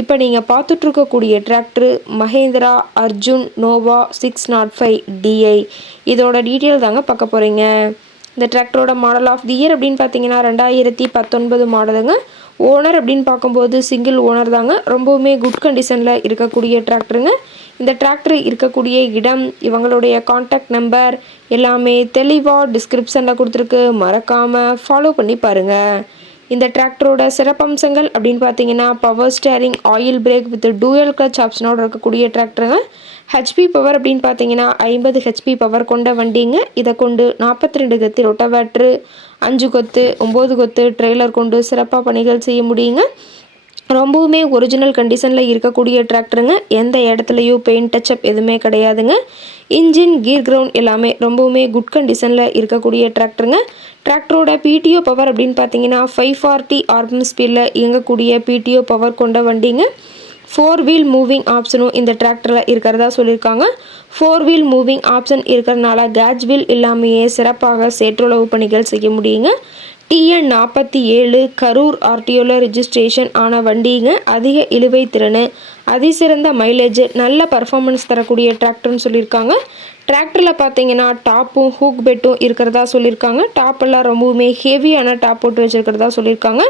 இப்போ நீங்கள் பார்த்துட்ருக்கக்கூடிய tractor Mahindra Arjun Novo six nought five DI இதோட டீட்டெயில் தாங்க பார்க்க போகிறீங்க இந்த டிராக்டரோட மாடல் ஆஃப் தி இயர் அப்படின்னு பார்த்தீங்கன்னா ரெண்டாயிரத்தி பத்தொன்பது மாடலுங்க ஓனர் அப்படின்னு பார்க்கும்போது சிங்கிள் ஓனர் தாங்க. ரொம்பவுமே குட் கண்டிஷனில் இருக்கக்கூடிய டிராக்டருங்க இந்த டிராக்டர் இருக்கக்கூடிய இடம் இவங்களுடைய காண்டாக்ட் நம்பர் எல்லாமே தெளிவாக டிஸ்கிரிப்ஷனில் கொடுத்துருக்கு. மறக்காமல் ஃபாலோ பண்ணி பாருங்கள் இந்த டிராக்டரோட சிறப்பம்சங்கள் அப்படின்னு பார்த்தீங்கன்னா power steering oil brake with dual clutch ஆப்ஷனோட இருக்கக்கூடிய டிராக்டருங்க ஹெச்பி பவர் அப்படின்னு பார்த்தீங்கன்னா ஐம்பது ஹெச்பி பவர் கொண்ட வண்டிங்க. இதை கொண்டு நாற்பத்தி ரெண்டு கத்தி ரொட்டவேட்ரு அஞ்சு கொத்து ஒம்பது கொத்து ட்ரெய்லர் கொண்டு சிறப்பாக பணிகள் செய்ய முடியுங்க. ரொம்பவுமே ஒரிஜினல் கண்டிஷனில் இருக்கக்கூடிய டிராக்டருங்க எந்த இடத்துலையும் பெயிண்ட் டச்சப் எதுவுமே கிடையாதுங்க. இன்ஜின் கீர் கிரவுண்ட் எல்லாமே ரொம்பவுமே குட் கண்டிஷனில் இருக்கக்கூடிய டிராக்டருங்க டிராக்டரோட பிடிஓ பவர் அப்படின்னு பார்த்தீங்கன்னா ஃபைவ் ஃபார்ட்டி ஆர்பிஎம் ஸ்பீடில் இயங்கக்கூடிய பிடிஓ பவர் கொண்ட வண்டிங்க. ஃபோர் வீல் மூவிங் ஆப்ஷனும் இந்த டிராக்டரில் இருக்கிறதா சொல்லியிருக்காங்க. ஃபோர் வீல் மூவிங் ஆப்ஷன் இருக்கிறதுனால கேட்ச் வீல் இல்லாமையே சிறப்பாக சேற்றுளவு பணிகள் செய்ய முடியுங்க. டிஎன் நாற்பத்தி ஏழு கரூர் ஆர்டிஓவில் ரிஜிஸ்ட்ரேஷன் ஆன வண்டிங்க அதிக இழுவை திறன். அதிசிறந்த மைலேஜ் நல்ல பர்ஃபார்மன்ஸ் தரக்கூடிய டிராக்டர்னு சொல்லியிருக்காங்க. டிராக்டரில் பார்த்தீங்கன்னா டாப்பும் ஹூக் பெட்டும் இருக்கிறதா சொல்லியிருக்காங்க. டாப்பெல்லாம் ரொம்பவுமே ஹெவியான டாப் போட்டு வச்சுருக்கிறதா சொல்லியிருக்காங்க.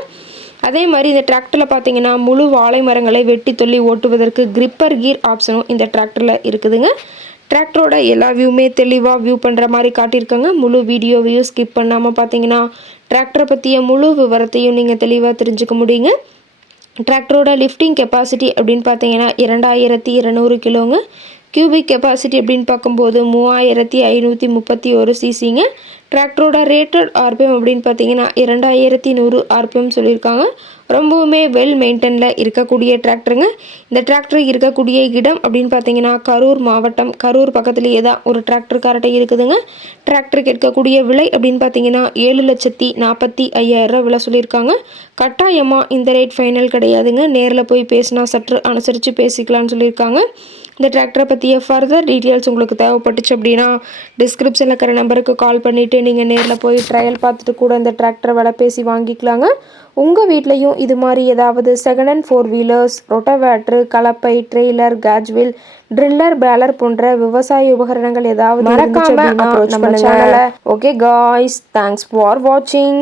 அதே மாதிரி இந்த டிராக்டரில் பார்த்தீங்கன்னா முழு வாழை மரங்களை வெட்டி தொல்லி ஓட்டுவதற்கு கிரிப்பர் கீர் ஆப்ஷனும் இந்த டிராக்டரில் இருக்குதுங்க. டிராக்டரோட எல்லா வியூமே தெளிவாக வியூ பண்ணுற மாதிரி காட்டியிருக்காங்க. முழு வீடியோவையும் ஸ்கிப் பண்ணாமல் பார்த்தீங்கன்னா டிராக்டரை பற்றிய முழு விவரத்தையும் நீங்கள் தெளிவாக தெரிஞ்சுக்க முடியுங்க. டிராக்டரோட லிஃப்டிங் கெப்பாசிட்டி அப்படின்னு பார்த்தீங்கன்னா இரண்டாயிரத்தி இரநூறு கிலோங்க. கியூபிக் கெப்பாசிட்டி அப்படின்னு பார்க்கும்போது மூவாயிரத்தி ஐநூற்றி முப்பத்தி ஒரு சிசிங்க டிராக்டரோட ரேட்டட் ஆர்பிஎம் அப்படின்னு பார்த்தீங்கன்னா இரண்டாயிரத்தி நூறு ஆர்பிஎம் சொல்லியிருக்காங்க. ரொம்பவுமே வெல் மெயின்டெனில் இருக்கக்கூடிய டிராக்டருங்க இந்த டிராக்டர் இருக்கக்கூடிய இடம் அப்படின்னு பார்த்தீங்கன்னா கரூர் மாவட்டம். கரூர் பக்கத்துலேயே தான் ஒரு டிராக்டர் கார்ட்டை இருக்குதுங்க. டிராக்டருக்கு இருக்கக்கூடிய விலை அப்படின்னு பார்த்தீங்கன்னா ஏழு லட்சத்தி நாற்பத்தி ஐயாயிரரூவா விலை சொல்லியிருக்காங்க. கட்டாயமாக இந்த ரேட் ஃபைனல் கிடையாதுங்க. நேரில் போய் பேசினா சற்று அனுசரித்து பேசிக்கலாம்னு சொல்லியிருக்காங்க. இந்த டிராக்டரை பற்றிய ஃபர்தர் டீட்டெயில்ஸ் உங்களுக்கு தேவைப்பட்டுச்சு அப்படின்னா டிஸ்கிரிப்ஷனில் இருக்கிற நம்பருக்கு கால் பண்ணிவிட்டு நீங்கள் நேரில் போய் ட்ரையல் பார்த்துட்டு கூட இந்த டிராக்டரை விலை பேசி வாங்கிக்கலாங்க. உங்கள் வீட்லேயும் இது மாதிரி ஏதாவது second and four wheelers rotavator கலப்பை trailer cage wheel tiller baler போன்ற விவசாய உபகரணங்கள் ஏதாவது மறக்காம நம்ம சேனலை ஓகே காய்ஸ் தேங்க்ஸ் ஃபார் வாட்சிங்